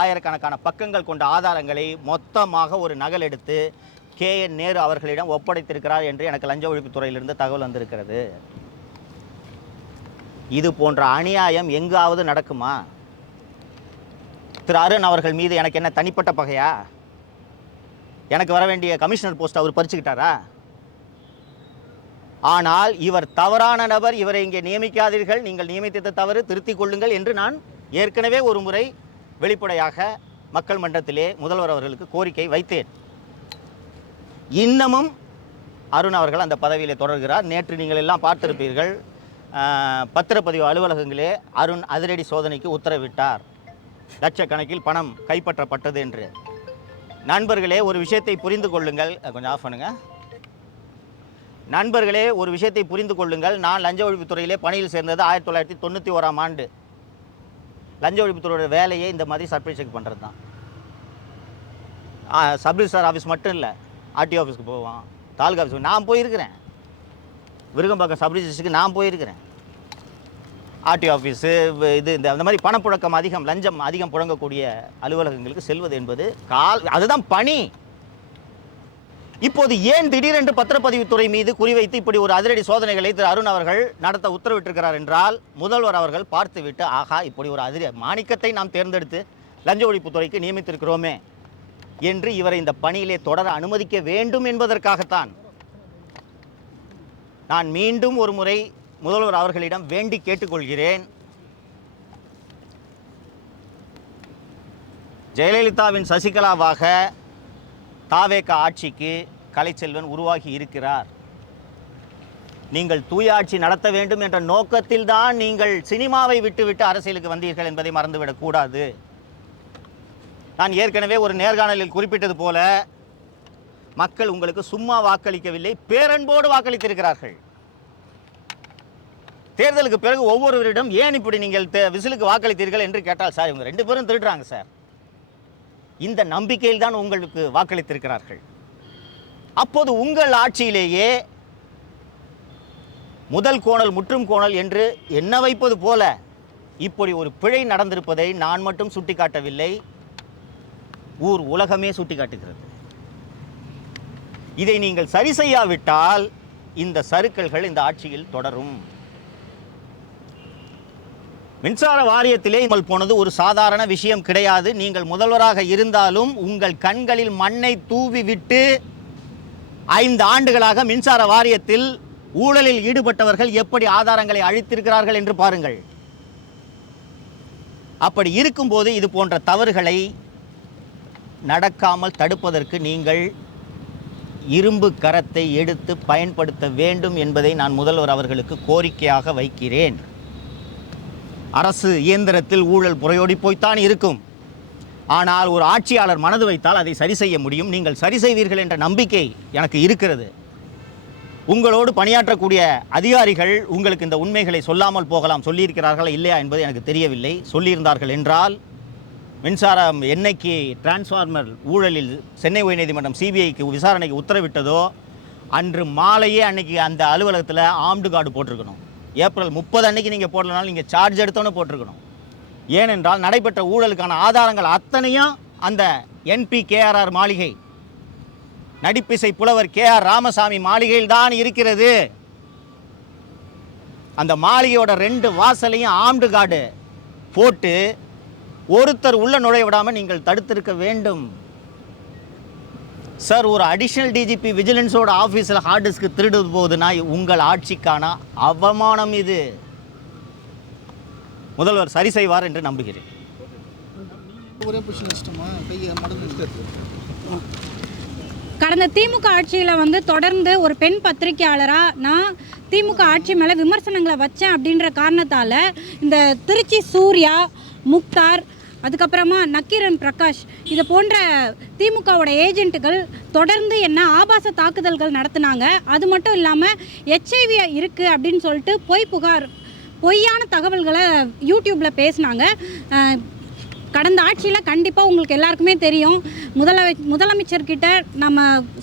ஆயிரக்கணக்கான பக்கங்கள் கொண்ட ஆதாரங்களை மொத்தமாக ஒரு நகல் எடுத்து கே நேரு அவர்களிடம் ஒப்படைத்திருக்கிறார் என்று எனக்கு லஞ்ச ஒழிப்புத்துறையிலிருந்து தகவல் வந்திருக்கிறது. இது போன்ற அநியாயம் எங்காவது நடக்குமா? திரு அருண் அவர்கள் மீது எனக்கு என்ன தனிப்பட்ட பகையா? எனக்கு வர வேண்டிய கமிஷனர் போஸ்ட் அவர் பறிச்சுக்கிட்டாரா? ஆனால் இவர் தவறான நபர், இவரை இங்கே நியமிக்காதீர்கள், நீங்கள் நியமித்த தவறு திருத்திக் கொள்ளுங்கள் என்று நான் ஏற்கனவே ஒரு முறை வெளிப்படையாக மக்கள் மன்றத்திலே முதல்வர் அவர்களுக்கு கோரிக்கை வைத்தேன். இன்னமும் அருண் அவர்கள் அந்த பதவியிலே தொடர்கிறார். நேற்று நீங்கள் எல்லாம் பார்த்திருப்பீர்கள், பத்திரப்பதிவு அலுவலகங்களே அருண் அதிரடி சோதனைக்கு உத்தரவிட்டார். லட்சக்கணக்கில் பணம் கைப்பற்றப்பட்டது என்று. நண்பர்களே, ஒரு விஷயத்தை புரிந்து கொள்ளுங்கள். கொஞ்சம் ஆஃப் பண்ணுங்க. நண்பர்களே, ஒரு விஷயத்தை புரிந்து கொள்ளுங்கள். நான் லஞ்ச ஒழிப்புத்துறையிலே பணியில் சேர்ந்தது 1991ஆம் ஆண்டு. லஞ்ச ஒழிப்புத்துறையோட வேலையே இந்த மாதிரி சர்ப்ரைஸ் செக் பண்ணுறது தான். சப் ரிஜிஸ்ட்ரார் ஆஃபீஸ் மட்டும் இல்லை, ஆர்டிஓ ஆஃபீஸ்க்கு போவான், தாலுகா ஆஃபீஸ்க்கு நான் போயிருக்கிறேன். விருகம்பாக்கம் சப் ரிஜிஸ்டருக்கு நான் போயிருக்கிறேன். ஆர்டிஓ ஆஃபீஸு அந்த மாதிரி பணப்புழக்கம் அதிகம், லஞ்சம் அதிகம் புழங்கக்கூடிய அலுவலகங்களுக்கு செல்வது என்பது அதுதான் பணி. இப்போது ஏன் திடீரென்று பத்திரப்பதிவுத்துறை மீது குறிவைத்து இப்படி ஒரு அதிரடி சோதனைகளை திரு அருண் அவர்கள் நடத்த உத்தரவிட்டிருக்கிறார் என்றால், முதல்வர் அவர்கள் பார்த்துவிட்டு ஆகா இப்படி ஒரு மாணிக்கத்தை நாம் தேர்ந்தெடுத்து லஞ்ச ஒழிப்புத்துறைக்கு நியமித்திருக்கிறோமே என்று இவரை இந்த பணியிலே தொடர அனுமதிக்க வேண்டும் என்பதற்காகத்தான். நான் மீண்டும் ஒரு முறை முதல்வர் அவர்களிடம் வேண்டி கேட்டுக்கொள்கிறேன். ஜெயலலிதாவின் சசிகலாவாக தாவேக ஆட்சிக்கு கலைச்செல்வன் உருவாகி இருக்கிறார். நீங்கள் தூய ஆட்சி நடத்த வேண்டும் என்ற நோக்கத்தில் தான் நீங்கள் சினிமாவை விட்டுவிட்டு அரசியலுக்கு வந்தீர்கள் என்பதை மறந்துவிடக் கூடாது. நான் ஏற்கனவே ஒரு நேர்காணலில் குறிப்பிட்டது போல, மக்கள் உங்களுக்கு சும்மா வாக்களிக்கவில்லை, பேரன்போடு வாக்களித்திருக்கிறார்கள். தேர்தலுக்கு பிறகு ஒவ்வொருவரிடம் ஏன் இப்படி நீங்கள் விசிலுக்கு வாக்களித்தீர்கள் என்று கேட்டால், சார் இவங்க 2 பேரும் திருடுறாங்க சார், இந்த நம்பிக்கையில் தான் உங்களுக்கு வாக்களித்திருக்கிறார்கள். அப்போது உங்கள் ஆட்சியிலேயே முதல் கோணல் முற்றும் கோணல் என்று எண்ண வைப்பது போல இப்படி ஒரு பிழை நடந்திருப்பதை நான் மட்டும் சுட்டிக்காட்டவில்லை, ஊர் உலகமே சுட்டிக்காட்டுகிறது. இதை நீங்கள் சரி செய்யாவிட்டால் இந்த சறுக்கல்கள் இந்த ஆட்சியில் தொடரும். மின்சார வாரியத்திலே போனது ஒரு சாதாரண விஷயம் கிடையாது. நீங்கள் முதல்வராக இருந்தாலும் உங்கள் கண்களில் மண்ணை தூவி விட்டு 5 ஆண்டுகளாக மின்சார வாரியத்தில் ஊழலில் ஈடுபட்டவர்கள் எப்படி ஆதாரங்களை அழித்திருக்கிறார்கள் என்று பாருங்கள். அப்படி இருக்கும்போது இது போன்ற தவறுகளை நடக்காமல் தடுப்பதற்கு நீங்கள் இரும்பு கரத்தை எடுத்து பயன்படுத்த வேண்டும் என்பதை நான் முதல்வர் அவர்களுக்கு கோரிக்கையாக வைக்கிறேன். அரசு இயந்திரத்தில் ஊழல் புரையோடி போய்த்தான் இருக்கும். ஆனால் ஒரு ஆட்சியாளர் மனது வைத்தால் அதை சரி செய்ய முடியும். நீங்கள் சரி செய்வீர்கள் என்ற நம்பிக்கை எனக்கு இருக்கிறது. உங்களோடு பணியாற்றக்கூடிய அதிகாரிகள் உங்களுக்கு இந்த உண்மைகளை சொல்லாமல் போகலாம். சொல்லியிருக்கிறார்களா இல்லையா என்பது எனக்கு தெரியவில்லை. சொல்லியிருந்தார்கள் என்றால், மின்சாரம் என்னைக்கு டிரான்ஸ்ஃபார்மர் ஊழலில் சென்னை உயர்நீதிமன்றம் சிபிஐக்கு விசாரணைக்கு உத்தரவிட்டதோ அன்று மாலையே அன்னைக்கு அந்த அலுவலகத்தில் ஆம்டு கார்டு போட்டிருக்கணும். ஏப்ரல் 30 அன்னைக்கு நீங்கள் போடலனாலும் நீங்கள் சார்ஜ் எடுத்தோன்னு போட்டிருக்கணும். ஏனென்றால் நடைபெற்ற ஊழலுக்கான ஆதாரங்கள் அத்தனையும் அந்த NPKRR மாளிகை, நடிப்பிசை புலவர் KR ராமசாமி மாளிகையில் தான் இருக்கிறது. அந்த மாளிகையோட 2 வாசலையும் ஆம்டு கார்டு போட்டு ஒருத்தர் உள்ள நுழைய விடாமல் நீங்கள் தடுத்திருக்க வேண்டும். சார், ஒரு அடிஷனல் டிஜிபி விஜிலன்ஸோட ஆஃபீஸில் ஹார்ட் டிஸ்க் திருடுது போகுதுன்னா உங்கள் ஆட்சிக்கான அவமானம் இது. முதல்வர் சரி செய்வார் என்று நம்புகிறேன். கடந்த திமுக ஆட்சியில் தொடர்ந்து ஒரு பெண் பத்திரிகையாளராக நான் திமுக ஆட்சி மேலே விமர்சனங்களை வச்சேன் அப்படின்ற காரணத்தால் இந்த திருச்சி சூர்யா, முக்தார், அதுக்கப்புறமா நக்கீரன் பிரகாஷ் இது போன்ற திமுகவோட ஏஜென்ட்டுகள் தொடர்ந்து என்ன ஆபாச தாக்குதல்கள் நடத்தினாங்க. அது மட்டும் இல்லாமல் HIV இருக்குது அப்படின்னு சொல்லிட்டு பொய்யான தகவல்களை யூடியூப்பில் பேசினாங்க. கடந்த ஆட்சியில் கண்டிப்பாக உங்களுக்கு எல்லாருக்குமே தெரியும், முதலமைச்சர்கிட்ட நம்ம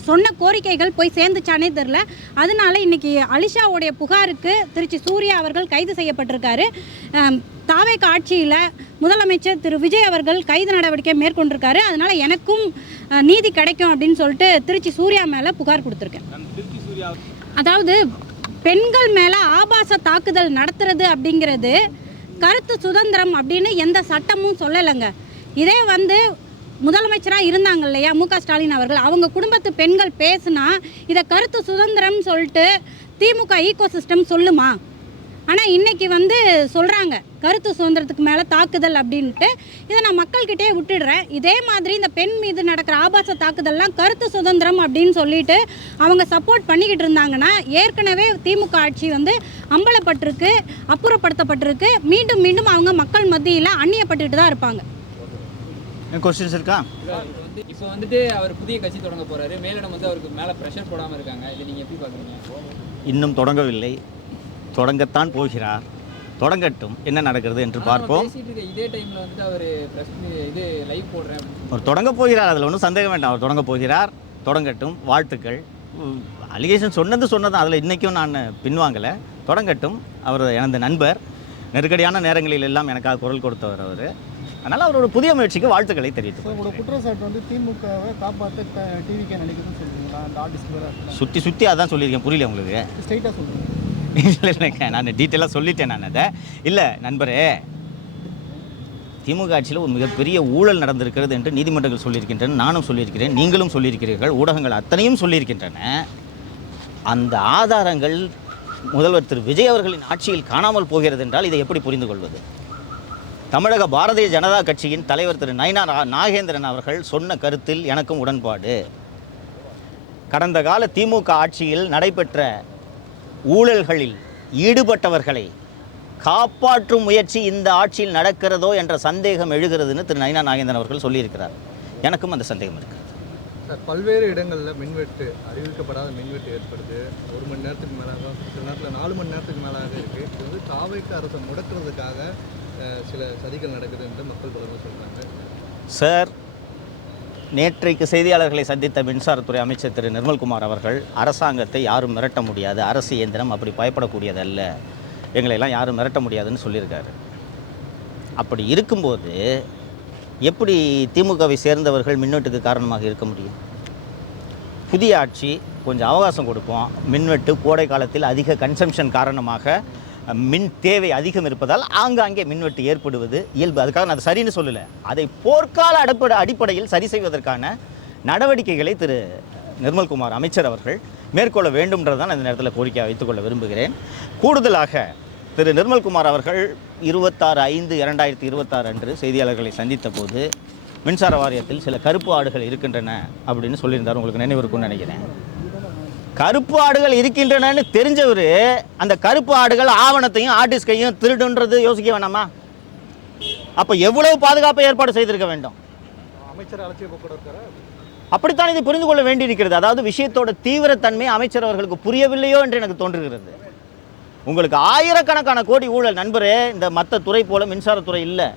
சொன்ன கோரிக்கைகள் போய் சேர்ந்துச்சானே தெரில. அதனால இன்றைக்கி அலிஷாவுடைய புகாருக்கு திருச்சி சூர்யா அவர்கள் கைது செய்யப்பட்டிருக்காரு. தாவேக ஆட்சியில் முதலமைச்சர் திரு விஜய் அவர்கள் கைது நடவடிக்கை மேற்கொண்டிருக்காரு. அதனால் எனக்கும் நீதி கிடைக்கும் அப்படின்னு சொல்லிட்டு திருச்சி சூர்யா மேலே புகார் கொடுத்துருக்கேன். அதாவது பெண்கள் மேலே ஆபாச தாக்குதல் நடத்துறது அப்படிங்கிறது கருத்து சுதந்திரம் அப்படின்னு எந்த சட்டமும் சொல்லலைங்க. இதே முதலமைச்சராக இருந்தாங்க இல்லையா மு.க. ஸ்டாலின் அவர்கள், அவங்க குடும்பத்து பெண்கள் பேசுனா இதை கருத்து சுதந்திரம் சொல்லிட்டு திமுக ஈகோ சிஸ்டம் சொல்லுமா? ஆனால் இன்றைக்கி சொல்கிறாங்க கருத்து சுதந்திரத்துக்கு மேலே தாக்குதல் அப்படின்ட்டு. இதை நான் மக்கள்கிட்டே விட்டுடுறேன். இதே மாதிரி இந்த பெண் மீது நடக்கிற ஆபாச தாக்குதல்லாம் கருத்து சுதந்திரம் அப்படின்னு சொல்லிட்டு அவங்க சப்போர்ட் பண்ணிக்கிட்டு இருந்தாங்கன்னா ஏற்கனவே திமுக ஆட்சி அம்பலப்பட்டிருக்கு, அப்புறப்படுத்தப்பட்டிருக்கு. மீண்டும் மீண்டும் அவங்க மக்கள் மத்தியில் அந்நியப்பட்டுக்கிட்டு தான் இருப்பாங்க. கொஸ்டின்ஸ் இருக்கா? இப்போ அவர் புதிய கட்சி தொடங்க போகிறாரு. மேலிடம் அவருக்கு மேலே ப்ரெஷர் போடாமல் இருக்காங்க. இதை நீங்கள் எப்படி பார்க்குறீங்க? இன்னும் தொடங்கவில்லை, தொடங்கத்தான் போகிறார். தொடங்கட்டும், என்ன நடக்கிறது என்று பார்ப்போம். இதே டைமில் அவர் இது லைவ் போடுறேன் அவர் தொடங்க போகிறார், அதில் ஒன்றும் சந்தேகம் வேண்டாம். அவர் தொடங்க போகிறார், தொடங்கட்டும், வாழ்த்துக்கள். அலிகேஷன் சொன்னது அதில் இன்றைக்கும் நான் பின்வாங்கலை. தொடங்கட்டும், அவர் எனது நண்பர், நெருக்கடியான நேரங்களில் எல்லாம் எனக்காக குரல் கொடுத்தவர் அவர். அதனால் அவரோட புதிய முயற்சிக்கு வாழ்த்துக்களை தெரிவித்து. உங்களோட குற்றச்சாட்டு திமுகவை காப்பாற்ற டிவிக்கே நினைக்குதுன்னு சொல்லுவீங்களா? அந்த ஆர்டிஸ்ட் சுற்றி அதான் சொல்லியிருக்கேன். புரியல உங்களுக்கு? ஸ்ட்ரைட்டாக சொல்லுங்கள். இல்லைங்க, நான் டீட்டெயிலாக சொல்லிட்டேன். நான் அதை இல்லை நண்பரே, திமுக ஆட்சியில் ஒரு மிகப்பெரிய ஊழல் நடந்திருக்கிறது என்று நீதிமன்றங்கள் சொல்லியிருக்கின்றன, நானும் சொல்லியிருக்கிறேன், நீங்களும் சொல்லியிருக்கிறீர்கள், ஊடகங்கள் அத்தனையும் சொல்லியிருக்கின்றன. அந்த ஆதாரங்கள் முதல்வர் திரு விஜய் அவர்களின் ஆட்சியில் காணாமல் போகிறது என்றால் இதை எப்படி புரிந்து கொள்வது? தமிழக பாரதிய ஜனதா கட்சியின் தலைவர் திரு நயினா நாகேந்திரன் அவர்கள் சொன்ன கருத்தில் எனக்கும் உடன்பாடு. கடந்த கால திமுக ஆட்சியில் நடைபெற்ற ஊழல்களில் ஈடுபட்டவர்களை காப்பாற்றும் முயற்சி இந்த ஆட்சியில் நடக்கிறதோ என்ற சந்தேகம் எழுகிறதுன்னு திரு நயினா நாகேந்திரன் அவர்கள் சொல்லியிருக்கிறார். எனக்கும் அந்த சந்தேகம் இருக்குது. சார், பல்வேறு இடங்களில் மின்வெட்டு, அறிவிக்கப்படாத மின்வெட்டு ஏற்படுது. 1 மணி நேரத்துக்கு மேலாக, சில நேரத்தில் 4 மணி நேரத்துக்கு மேலாக இருக்குது. இது தாவேக அரசை முடக்கிறதுக்காக சில சதிகள் நடக்குது என்று மக்கள் தொடர்ந்து சொல்கிறாங்க. சார், நேற்றைக்கு செய்தியாளர்களை சந்தித்த மின்சாரத்துறை அமைச்சர் திரு நிர்மல்குமார் அவர்கள் அரசாங்கத்தை யாரும் மிரட்ட முடியாது, அரசு இயந்திரம் அப்படி பயப்படக்கூடியதல்ல, எங்களையெல்லாம் யாரும் மிரட்ட முடியாதுன்னு சொல்லியிருக்காரு. அப்படி இருக்கும்போது எப்படி திமுகவை சேர்ந்தவர்கள் மின்வெட்டுக்கு காரணமாக இருக்க முடியும்? புதிய ஆட்சி கொஞ்சம் அவகாசம் கொடுப்போம். மின்வெட்டு கோடை காலத்தில் அதிக கன்சம்ஷன் காரணமாக மின் தேவை அதிகம் இருப்பதால் ஆங்காங்கே மின்வெட்டு ஏற்படுவது இயல்பு. அதுக்காக நான் அதை சரின்னு சொல்லலை. அதை போர்க்கால அடிப்படையில் சரி செய்வதற்கான நடவடிக்கைகளை திரு நிர்மல்குமார் அமைச்சர் அவர்கள் மேற்கொள்ள வேண்டும்ன்றதான் இந்த நேரத்தில் கோரிக்கையை வைத்துக்கொள்ள விரும்புகிறேன். கூடுதலாக திரு நிர்மல்குமார் அவர்கள் 26/5/2026 அன்று செய்தியாளர்களை சந்தித்த போது மின்சார வாரியத்தில் சில கருப்பு ஆடுகள் இருக்கின்றன அப்படின்னு சொல்லியிருந்தார். உங்களுக்கு நினைவு இருக்குன்னு நினைக்கிறேன். கருப்பு ஆடுகள் இருக்கின்றனன்னு தெரிஞ்சவர் அந்த கருப்பு ஆடுகள் ஆவணத்தையும் ஆர்டிஸ்கையும் திருடுன்றது யோசிக்க வேணாமா? அப்போ எவ்வளவு பாதுகாப்பை ஏற்பாடு செய்திருக்க வேண்டும்? அமைச்சர் அலட்சிய போக்கு. அப்படித்தான் இதை புரிந்து கொள்ள வேண்டியிருக்கிறது. அதாவது விஷயத்தோட தீவிரத்தன்மை அமைச்சர் அவர்களுக்கு புரியவில்லையோ என்று எனக்கு தோன்றுகிறது. உங்களுக்கு ஆயிரக்கணக்கான கோடி ஊழல் நண்பரே. இந்த மற்ற துறை போல மின்சாரத்துறை இல்லை.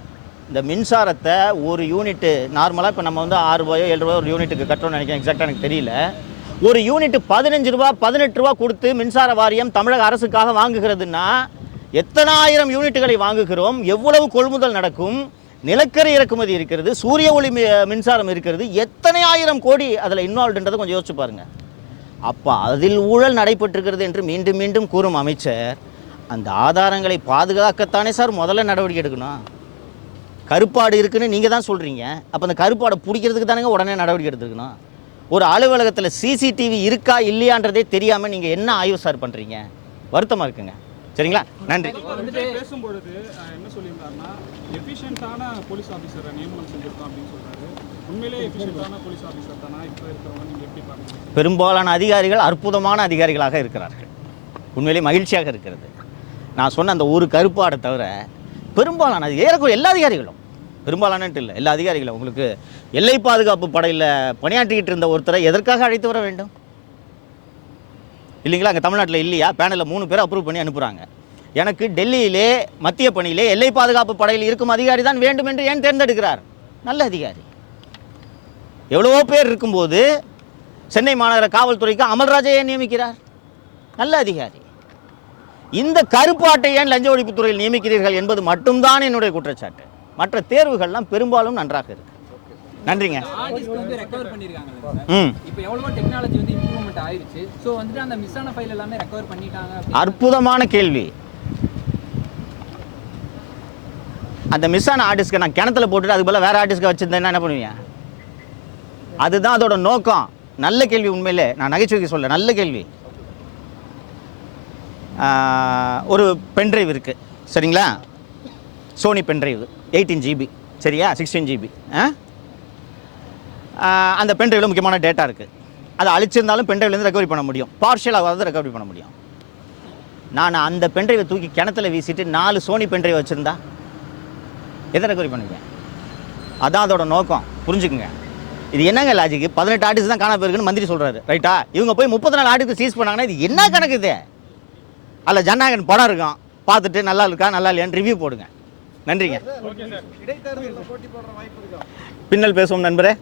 இந்த மின்சாரத்தை ஒரு யூனிட்டு நார்மலாக இப்போ நம்ம 6 ரூபாயோ 7 ரூபாயோ ஒரு யூனிட்டுக்கு கட்டுறோம்னு நினைக்கிறேன், எக்ஸாக்டாக எனக்கு தெரியல. ஒரு யூனிட்டு 15 ரூபா 18 ரூபா கொடுத்து மின்சார வாரியம் தமிழக அரசுக்காக வாங்குகிறதுனா எத்தனை ஆயிரம் யூனிட்டுகளை வாங்குகிறோம்? எவ்வளவு கொள்முதல் நடக்கும்? நிலக்கரி இறக்குமதி இருக்கிறது, சூரிய ஒளி மின்சாரம் இருக்கிறது, எத்தனை ஆயிரம் கோடி அதில் இன்வால்வ்ன்றதை கொஞ்சம் யோசிச்சு பாருங்கள். அப்போ அதில் ஊழல் நடைபெற்றிருக்கிறது என்று மீண்டும் மீண்டும் கூறும் அமைச்சர் அந்த ஆதாரங்களை பாதுகாக்கத்தானே சார் முதல்ல நடவடிக்கை எடுக்கணும். கருப்பாடு இருக்குன்னு நீங்கள் தான் சொல்கிறீங்க. அப்போ அந்த கருப்பாடை பிடிக்கிறதுக்கு தானேங்க உடனே நடவடிக்கை எடுத்துக்கணும். ஒரு அலுவலகத்தில் சிசிடிவி இருக்கா இல்லையான்றதே தெரியாமல் நீங்கள் என்ன ஆய்வு சார் பண்ணுறீங்க? வருத்தமாக இருக்குங்க. சரிங்களா, நன்றி. பேசும்பொழுது என்ன சொல்லியிருந்தாருன்னா, எஃபிஷியன்ட்டான போலீஸ் ஆஃபீஸரை நியமனம் செஞ்சிருக்கோம் அப்படின்னு சொல்றாரு. உண்மையிலே எஃபிஷியன்ட்டான போலீஸ் ஆஃபீஸர் தானா இப்போ இருக்கிறவங்க நீங்கள் எப்படி பார்க்குறீங்க? பெரும்பாலான அதிகாரிகள் அற்புதமான அதிகாரிகளாக இருக்கிறார்கள். உண்மையிலே மகிழ்ச்சியாக இருக்கிறது. நான் சொன்ன அந்த ஒரு கருப்பாடை தவிர பெரும்பாலான ஏறக்குறைய எல்லா அதிகாரிகளும், பெரும்பாலானட்டு இல்லை, எல்லா அதிகாரிகளும். உங்களுக்கு எல்லை பாதுகாப்பு படையில் பணியாற்றிக்கிட்டு இருந்த ஒருத்தரை எதற்காக அழைத்து வர வேண்டும்? இல்லைங்களா? அங்கே தமிழ்நாட்டில் இல்லையா? பேனலில் 3 பேரை அப்ரூவ் பண்ணி அனுப்புகிறாங்க. எனக்கு டெல்லியிலே மத்திய பணியிலே எல்லை பாதுகாப்பு படையில் இருக்கும் அதிகாரி தான் வேண்டும் என்று ஏன் தேர்ந்தெடுக்கிறார்? நல்ல அதிகாரி. எவ்வளவோ பேர் இருக்கும்போது சென்னை மாநகர காவல்துறைக்கு அமல்ராஜை நியமிக்கிறார். நல்ல அதிகாரி. இந்த கருப்பாட்டை ஏன் லஞ்ச ஒழிப்புத்துறையில் நியமிக்கிறீர்கள் என்பது மட்டும்தான் என்னுடைய குற்றச்சாட்டு. மற்ற தேர்வுகள்லாம் பெரும்பாலும் நன்றாக இருக்கு. நன்றிங்க. ஆர்டிஸ்ட் வந்து ரெக்கவர் பண்ணிருக்காங்க. இப்போ எவ்வளவோ டெக்னாலஜி வந்து இம்ப்ரூவ்மெண்ட் ஆயிருச்சு. ஸோ வந்துட்டு அந்த மிஸ் ஆன ஃபைல் எல்லாமே ரெக்கவர் பண்ணிட்டாங்க. அற்புதமான கேள்வி. அந்த மிஸ் ஆன ஆர்டிஸ்ட்க்கு நான் கிணத்துல போட்டுட்டு அதுக்கு பதிலாக வேற ஆர்டிஸ்ட்க்கு வச்சிருந்தேன்னா என்ன பண்ணுவீங்க? அதுதான் அதோட நோக்கம். நல்ல கேள்வி. உண்மையிலே நான் நகைச்சுவைக்கு சொல்ல, நல்ல கேள்வி. ஒரு பென்ட்ரைவ் இருக்குது, சரிங்களா? சோனி பென்ட்ரைவ் 18 GB, சரியா? 16 GB. அந்த பென்ட்ரைவில் முக்கியமான டேட்டா இருக்குது. அதை அழிச்சிருந்தாலும் பென்ட்ரைவ்லேருந்து ரெக்கவரி பண்ண முடியும். பார்ஷியலாக ரெக்கவரி பண்ண முடியும். நான் அந்த பென்ட்ரைவை தூக்கி கிணத்துல வீசிட்டு 4 சோனி பென்ட்ரைவ் வச்சுருந்தா எதை ரெக்கவரி பண்ணுவீங்க? அதான் அதோட நோக்கம். புரிஞ்சுக்குங்க. இது என்னங்க லாஜிக்கு? 18 ஆர்டிஸ்ட் தான் காண போயிருக்குன்னு மந்திரி சொல்கிறாரு, ரைட்டா? இவங்க போய் 34 ஆர்டிஸ்ட் சீஸ் பண்ணாங்கன்னா இது என்ன கணக்கு? இது அதில் ஜனநாயகன் படம் இருக்கும், பார்த்துட்டு நல்லா இருக்கா நல்லா இல்லையான்னு ரிவ்யூ போடுங்க. நன்றிங்க. பின்னல் பேசுவோம் நண்பரே.